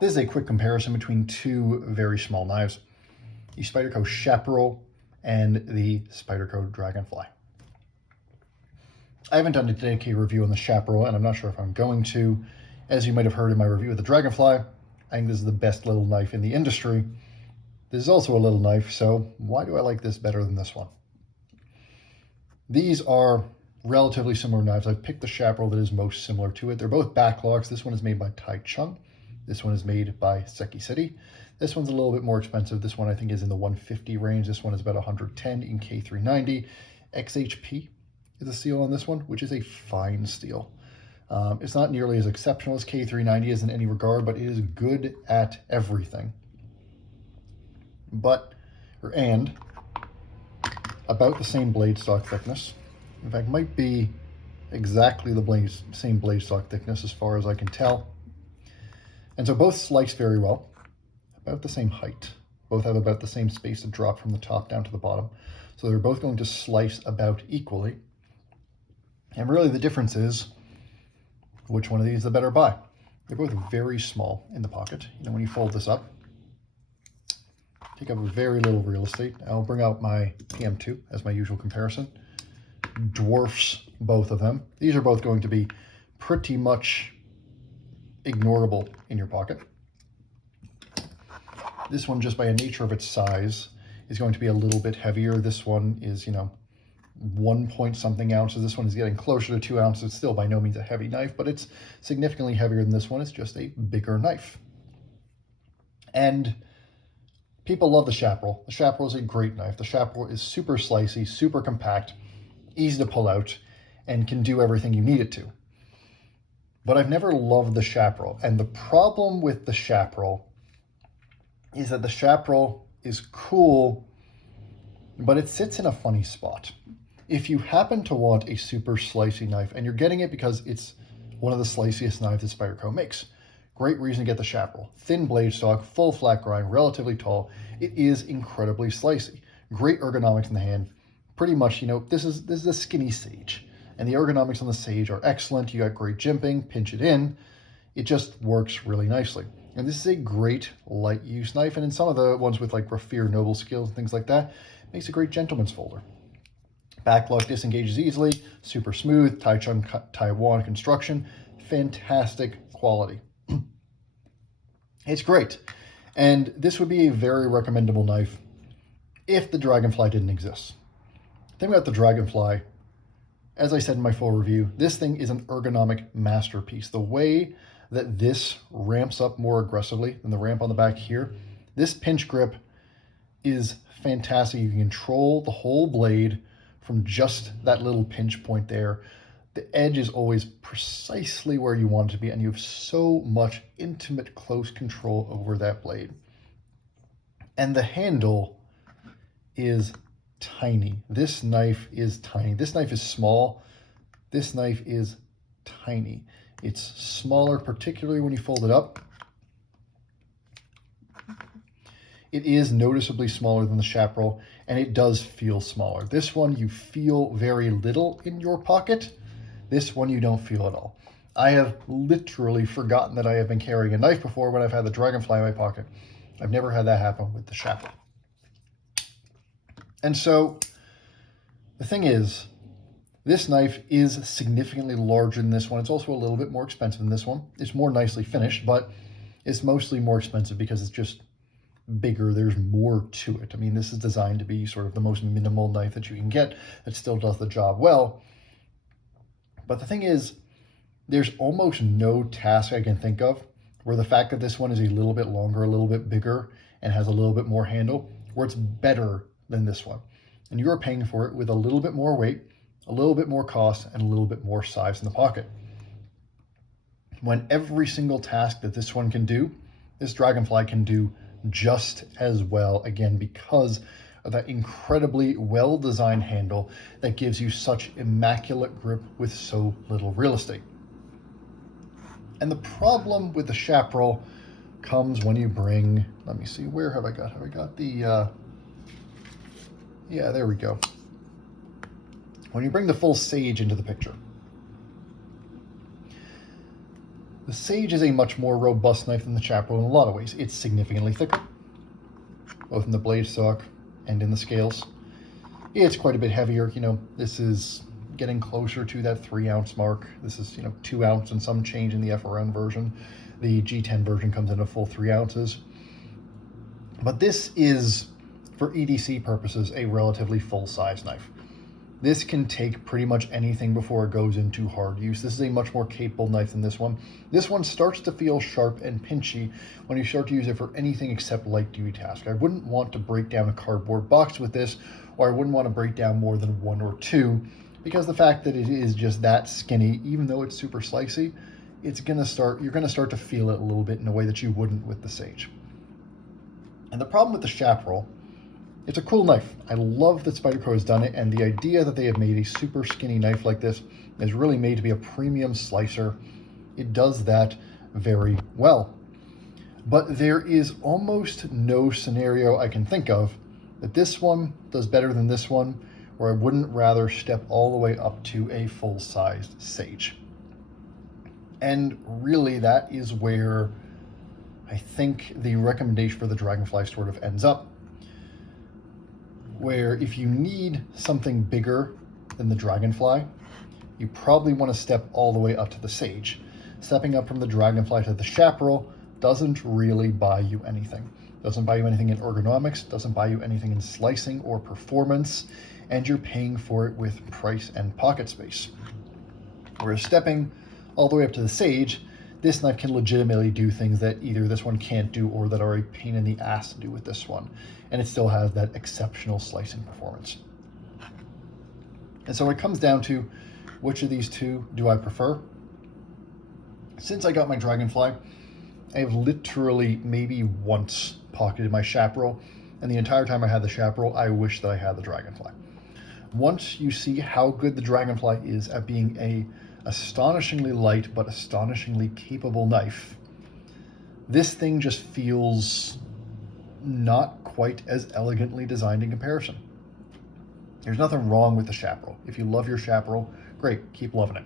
This is a quick comparison between two very small knives, the Spyderco Chapparal and the Spyderco Dragonfly. I haven't done a dedicated review on the Chapparal, and I'm not sure if I'm going to. As you might have heard in my review of the Dragonfly, I think this is the best little knife in the industry. This is also a little knife, so why do I like this better than this one? These are relatively similar knives. I've picked the Chapparal that is most similar to it. They're both backlocks. This one is made by Tai Chung. This one is made by Seki City. This one's a little bit more expensive. This one I think is in the 150 range. This one is about 110 in K390. XHP is a steel on this one, which is a fine steel. It's not nearly as exceptional as K390 is in any regard, but it is good at everything. And about the same blade stock thickness. In fact, might be exactly the same blade stock thickness as far as I can tell. And so both slice very well, about the same height. Both have about the same space of drop from the top down to the bottom. So they're both going to slice about equally. And really the difference is which one of these is the better buy. They're both very small in the pocket. You know, when you fold this up, take up very little real estate. I'll bring out my PM2 as my usual comparison. Dwarfs both of them. These are both going to be pretty much ignorable in your pocket. This one, just by a nature of its size, is going to be a little bit heavier. This one is, 1 point something ounces. This one is getting closer to 2 ounces. It's still by no means a heavy knife, but it's significantly heavier than this one. It's just a bigger knife. And people love the Chapparal. The Chapparal is a great knife. The Chapparal is super slicey, super compact, easy to pull out, and can do everything you need it to. But I've never loved the Chapparal. And the problem with the Chapparal is that the Chapparal is cool, but it sits in a funny spot. If you happen to want a super slicey knife, and you're getting it because it's one of the sliciest knives that Spyderco makes, great reason to get the Chapparal. Thin blade stock, full flat grind, relatively tall. It is incredibly slicey. Great ergonomics in the hand. Pretty much, this is a skinny Sage. And the ergonomics on the Sage are excellent. You got great jimping, pinch it in. It just works really nicely. And this is a great light use knife. And in some of the ones with like Raffir Noble skills and things like that, it makes a great gentleman's folder. Backlock disengages easily, super smooth, Tai Chung Taiwan construction, fantastic quality. It's great. And this would be a very recommendable knife if the Dragonfly didn't exist. The thing about the Dragonfly, as I said in my full review, this thing is an ergonomic masterpiece. The way that this ramps up more aggressively than the ramp on the back here, this pinch grip is fantastic. You can control the whole blade from just that little pinch point there. The edge is always precisely where you want it to be, and you have so much intimate, close control over that blade. And the handle is tiny. This knife is tiny. This knife is small. This knife is tiny. It's smaller, particularly when you fold it up. It is noticeably smaller than the Chapparal, and it does feel smaller. This one, you feel very little in your pocket. This one, you don't feel at all. I have literally forgotten that I have been carrying a knife before when I've had the Dragonfly in my pocket. I've never had that happen with the Chapparal. And so the thing is, this knife is significantly larger than this one. It's also a little bit more expensive than this one. It's more nicely finished, but it's mostly more expensive because it's just bigger. There's more to it. I mean, this is designed to be sort of the most minimal knife that you can get that still does the job well. But the thing is, there's almost no task I can think of where the fact that this one is a little bit longer, a little bit bigger, and has a little bit more handle, where it's better than this one. And you're paying for it with a little bit more weight, a little bit more cost, and a little bit more size in the pocket. When every single task that this one can do, this Dragonfly can do just as well, again, because of that incredibly well-designed handle that gives you such immaculate grip with so little real estate. And the problem with the Chapparal comes when you bring, let me see, where have I got the, yeah, there we go. When you bring the full Sage into the picture. The Sage is a much more robust knife than the Chapparal in a lot of ways. It's significantly thicker, both in the blade stock and in the scales. It's quite a bit heavier. This is getting closer to that 3-ounce mark. This is, 2 ounce and some change in the FRN version. The G10 version comes in a full 3 ounces. But this is, for EDC purposes, a relatively full-size knife. This can take pretty much anything before it goes into hard use. This is a much more capable knife than this one. This one starts to feel sharp and pinchy when you start to use it for anything except light-duty tasks. I wouldn't want to break down a cardboard box with this, or I wouldn't want to break down more than 1 or 2, because the fact that it is just that skinny, even though it's super slicey, you're gonna start to feel it a little bit in a way that you wouldn't with the Sage. And the problem with the Chapparal, it's a cool knife. I love that Spyderco has done it, and the idea that they have made a super skinny knife like this is really made to be a premium slicer. It does that very well. But there is almost no scenario I can think of that this one does better than this one, where I wouldn't rather step all the way up to a full-sized Sage. And really, that is where I think the recommendation for the Dragonfly sort of ends up, where if you need something bigger than the Dragonfly, you probably want to step all the way up to the Sage. Stepping up from the Dragonfly to the Chapparal doesn't really buy you anything. Doesn't buy you anything in ergonomics, doesn't buy you anything in slicing or performance, and you're paying for it with price and pocket space. Whereas stepping all the way up to the Sage, this knife can legitimately do things that either this one can't do or that are a pain in the ass to do with this one. And it still has that exceptional slicing performance. And so it comes down to, which of these two do I prefer? Since I got my Dragonfly, I have literally maybe once pocketed my Chapparal, and the entire time I had the Chapparal, I wish that I had the Dragonfly. Once you see how good the Dragonfly is at being a astonishingly light but astonishingly capable knife, this thing just feels not quite as elegantly designed in comparison. There's nothing wrong with the Chapparal. If you love your Chapparal, great, keep loving it.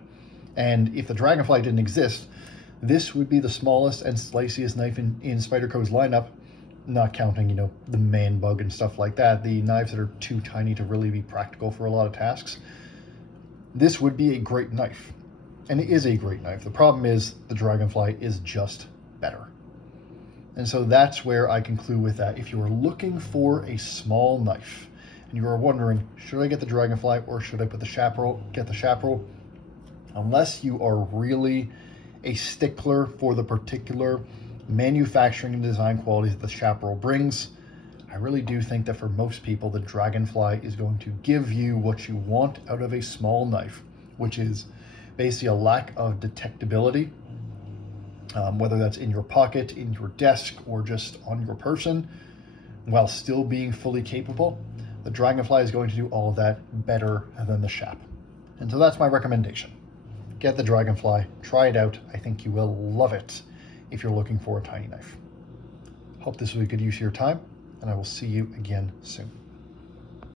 And if the Dragonfly didn't exist, this would be the smallest and sliciest knife in Spyderco's lineup, not counting, the man bug and stuff like that, the knives that are too tiny to really be practical for a lot of tasks. This would be a great knife. And it is a great knife. The problem is the Dragonfly is just better. And so that's where I conclude with that. If you are looking for a small knife and you are wondering, should I get the Dragonfly or should I get the Chapparal? Unless you are really a stickler for the particular manufacturing and design qualities that the Chapparal brings, I really do think that for most people, the Dragonfly is going to give you what you want out of a small knife, which is basically a lack of detectability, whether that's in your pocket, in your desk, or just on your person, while still being fully capable. The Dragonfly is going to do all of that better than the Chap. And so that's my recommendation. Get the Dragonfly, try it out. I think you will love it if you're looking for a tiny knife. Hope this was a good use of your time, and I will see you again soon.